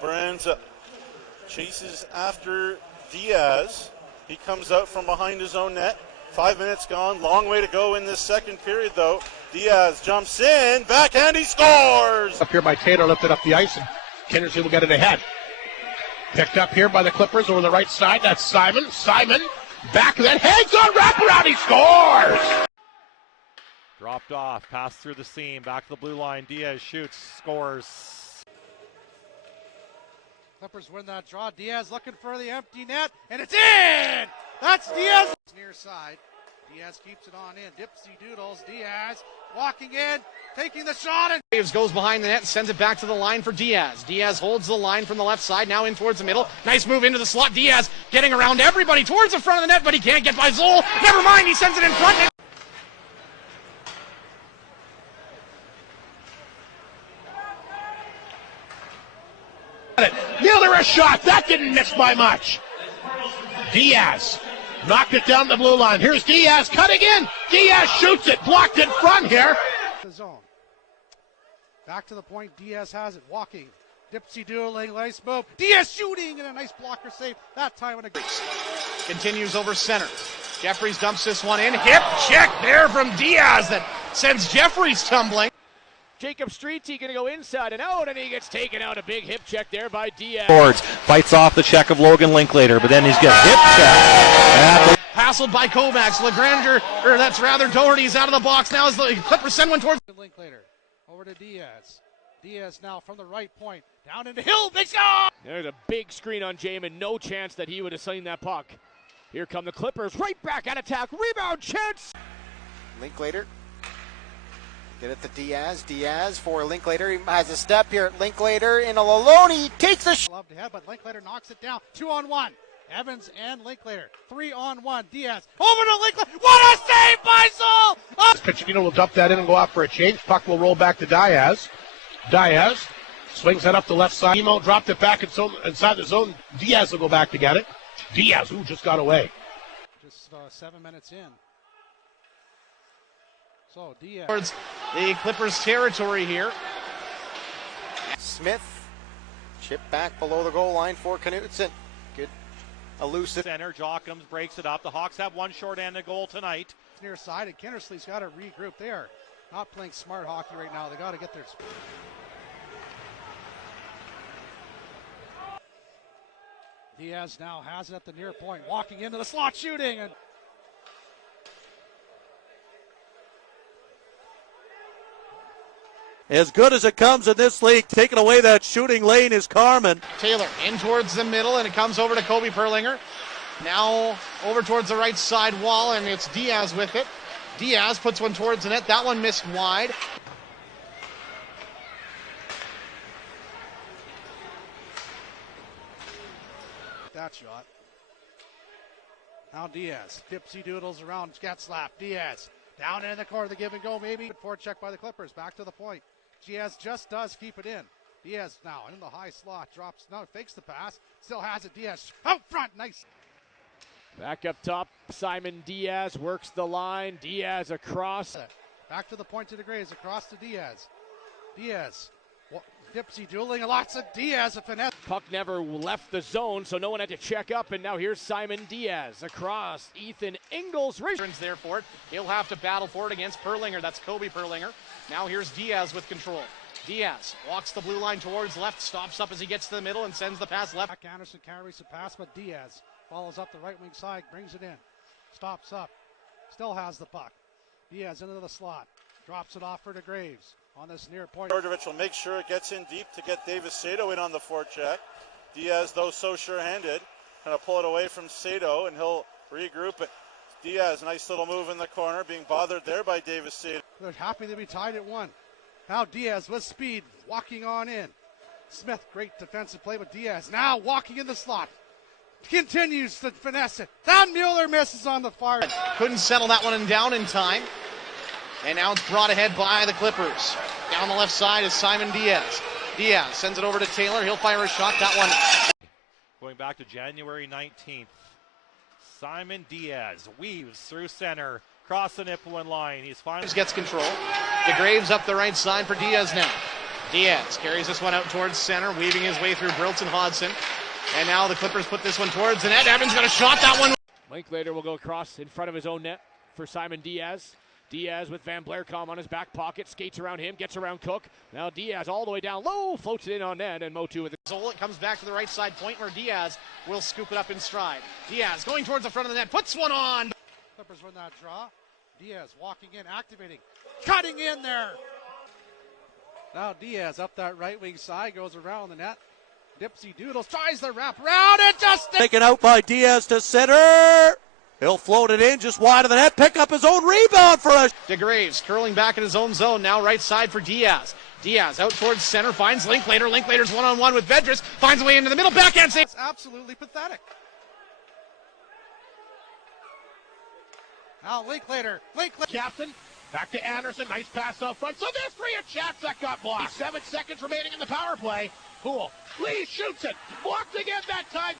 Burns chases after Diaz. He comes out from behind his own net. 5 minutes gone. Long way to go in this second period, though. Diaz jumps in. Backhand, he scores! Up here by Taylor, lifted up the ice, and Kindersley will get it ahead. Picked up here by the Klippers over the right side. That's Simon. Simon, back of that. Hangs on, wraparound, he scores! Dropped off, passed through the seam, back to the blue line. Diaz shoots, scores. Clippers win that draw. Diaz looking for the empty net, and it's in! That's Diaz! Near side. Diaz keeps it on in. Dipsy doodles. Diaz walking in, taking the shot, and Graves goes behind the net and sends it back to the line for Diaz. Diaz holds the line from the left side, now in towards the middle. Nice move into the slot. Diaz getting around everybody towards the front of the net, but he can't get by Sjhl. Never mind, he sends it in front. Mueller a shot. That didn't miss by much. Diaz knocked it down the blue line. Here's Diaz cutting in. Diaz shoots it. Blocked in front here. the zone. Back to the point. Diaz has it. Walking. Dipsy doodling. Nice move. Diaz shooting and a nice blocker save. That time in a continues over center. Jeffries dumps this one in. Hip check there from Diaz that sends Jeffries tumbling. Jacob Streety going to go inside and out, and he gets taken out. A big hip check there by Diaz. Boards, fights off the check of Logan Linklater, but then he's got hip check. Hassled by Kovacs. Legranger, or that's rather Doherty's out of the box now as the Clippers send one towards Linklater. Over to Diaz. Diaz now from the right point. Down into Hill. Big shot! There's a big screen on Jamin. No chance that he would have seen that puck. Here come the Clippers. Right back at attack. Rebound chance. Linklater. Get it to Diaz. Diaz for Linklater. He has a step here at Linklater. In alone. He takes a shot. Love to have, but Linklater knocks it down. 2-on-1. Evans and Linklater. 3-on-1. Diaz. Over to Linklater. What a save by Sjhl! Pacino will dump that in and go out for a change. Puck will roll back to Diaz. Diaz swings that up the left side. Emo dropped it back inside the zone. Diaz will go back to get it. Diaz, who just got away. Just 7 minutes in. So Diaz. towards the Clippers territory here. Smith. Chip back below the goal line for Knutson. Good elusive. Center, Jockums breaks it up. The Hawks have one short end of goal tonight. Near side, and Kindersley's got to regroup there. Not playing smart hockey right now. They got to get their. Diaz now has it at the near point, walking into the slot, shooting, and As good as it comes in this league, taking away that shooting lane is Carmen. Taylor in towards the middle, and it comes over to Kobe Perlinger. Now over towards the right side wall, and it's Diaz with it. Diaz puts one towards the net. That one missed wide. that shot. Now Diaz. Dipsy doodles around. Getzlaf. Diaz. Down in the corner. The give and go maybe. Forward check by the Clippers. Back to the point. Diaz just does keep it in. Diaz now in the high slot. Drops. No, fakes the pass. Still has it. Diaz out front. Nice. Back up top. Simon Diaz works the line. Diaz across. Back to the point to the Graves. Across to Diaz. Diaz. Dipsy dueling. Lots of Diaz. A finesse. Puck never left the zone, so no one had to check up. And now here's Simon Diaz across. Ethan Ingles. There for it. He'll have to battle for it against Perlinger. That's Kobe Perlinger. Now here's Diaz with control. Diaz walks the blue line towards left, stops up as he gets to the middle and sends the pass left. Anderson carries the pass, but Diaz follows up the right wing side, brings it in, stops up, still has the puck. Diaz into the slot, drops it off for the Graves on this near point. Georgievich will make sure it gets in deep to get Davis Sato in on the forecheck. Diaz, though, so sure-handed, going to pull it away from Sato, and he'll regroup it. Diaz, nice little move in the corner, being bothered there by Davis Sato. They're happy to be tied at 1. Now Diaz with speed, walking on in. Smith, great defensive play with Diaz. Now walking in the slot. Continues to finesse it. Down Mueller misses on the far. Couldn't settle that one down in time. And now it's brought ahead by the Clippers. Down the left side is Simon Diaz. Diaz sends it over to Taylor. He'll fire a shot. That one. Going back to January 19th. Simon Diaz weaves through center. Across the Nipawin line. He's finally gets control. The Graves up the right side for Diaz now. Diaz carries this one out towards center, weaving his way through Brilton Hodson. And now the Clippers put this one towards the net. Evans got a shot, that one. Linklater will go across in front of his own net for Simon Diaz. Diaz with Van Blaerkom on his back pocket, skates around him, gets around Cook. Now Diaz all the way down low, floats it in on net, and Motu with it. Sjhl, it comes back to the right side point where Diaz will scoop it up in stride. Diaz going towards the front of the net, puts one on. Clippers run that draw. Diaz walking in, activating, cutting in there. Now Diaz up that right wing side, goes around the net. Dipsy Doodles tries the wrap around it, just taken out by Diaz to center. He'll float it in just wide of the net, pick up his own rebound for us. DeGraves curling back in his own zone, now right side for Diaz. Diaz out towards center, finds Linklater. Linklater's one-on-one with Vedras, finds a way into the middle, backhand save. It's absolutely pathetic. Now Linklater. Captain, back to Anderson. Nice pass out front. So there's 3 shots that got blocked. 7 seconds remaining in the power play. Cool. Lee shoots it. Blocked again that time.